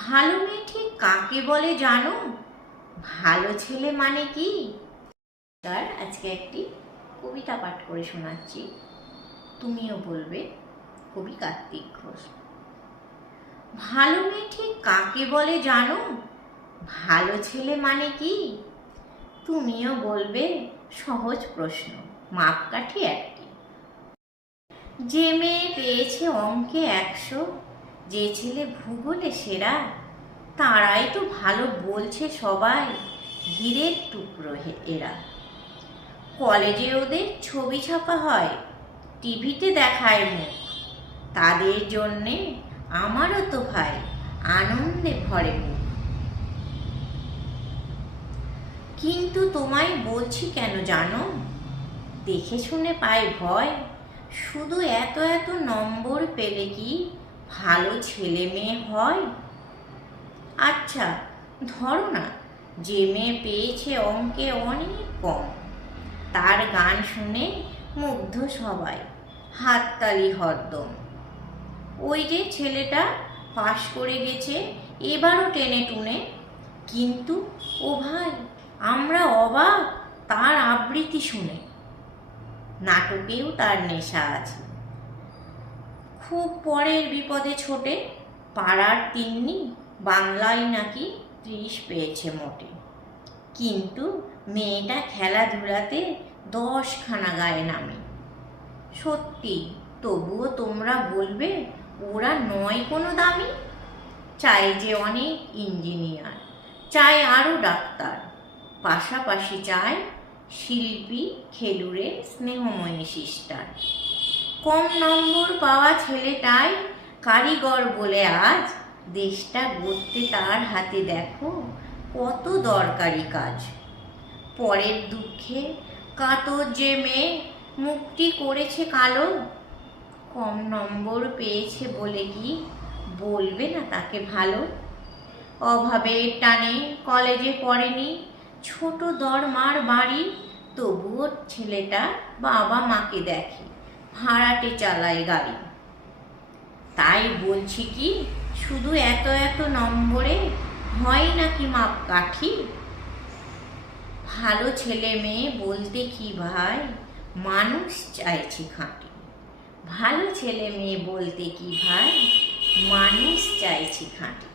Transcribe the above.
ভালো মেয়ে ঠিক কাকে বলে জানো? ভালো ছেলে মানে কি? তার আজকে একটি কবিতা পাঠ করে শোনাচ্ছি, তুমিও বলবে। কবি কার্তিক ঘোষ। ভালো মেয়ে ঠিক কাকে বলে জানো? ভালো ছেলে মানে কি? তুমিও বলবে। সহজ প্রশ্ন, মাপকাঠি একটি। যে মেয়ে পেয়েছে অঙ্কে 100, যে ছেলে ভূগোলে সেরা, তারাই তো ভালো বলছে সবাই, হীরের টুকরো এরা। কলেজে ওদের ছবি ছাপা হয়, টিভিতে দেখায় মুখ, তাদের জন্যে আমারও তো ভাই আনন্দে ভরে মুখ। কিন্তু তোমায় বলছি কেন জানো? দেখে শুনে পায় ভয়, শুধু এত এত নম্বর পেলে কি ভালো ছেলে মেয়ে হয়? আচ্ছা ধরো না, যে মেয়ে পেয়েছে অঙ্কে অনেক কম, তার গান শুনে মুগ্ধ সবাই, হাততালি হরদম। ওই যে ছেলেটা পাশ করে গেছে এবারও টেনে টুনে, কিন্তু ও ভাই আমরা অবাক তার আবৃত্তি শুনে। নাটকেও তার নেশা আছে, খুব পরের বিপদে ছোটে, পাড়ার তিন্নি বাংলায় নাকি 30 পেয়েছে মোটে। কিন্তু মেয়েটা খেলাধুলাতে 10খানা গায়ে নামে। সত্যি, তবুও তোমরা বলবে ওরা নয় কোনো দামি? চাই যে অনেক ইঞ্জিনিয়ার, চাই আরও ডাক্তার, পাশাপাশি চায় শিল্পী, খেলুড়ে, স্নেহময়ী সিস্টার। কম নম্বর পাওয়া ছেলেটাই কারিগর বলে আজ দেশটা গড়তে তার হাতে দেখো কত দরকারি কাজ। পরের দুঃখে কাতর যে মেয়ে মুখটি করেছে কালো, কম নম্বর পেয়েছে বলে কি বলবে না তাকে ভালো? অভাবের টানে কলেজে পড়েনি, ছোট দরমার বাড়ি, তবুও ছেলেটা বাবা মাকে দেখে, ভাড়াটে চালায় গাড়ি। তাই বলছি কি, শুধু এত এত নম্বরে হয় নাকি মাপকাঠি? ভালো ছেলে মেয়ে বলতে কি ভাই, মানুষ চাইছি খাঁটি। ভালো ছেলে মেয়ে বলতে কি ভাই, মানুষ চাইছি খাঁটি।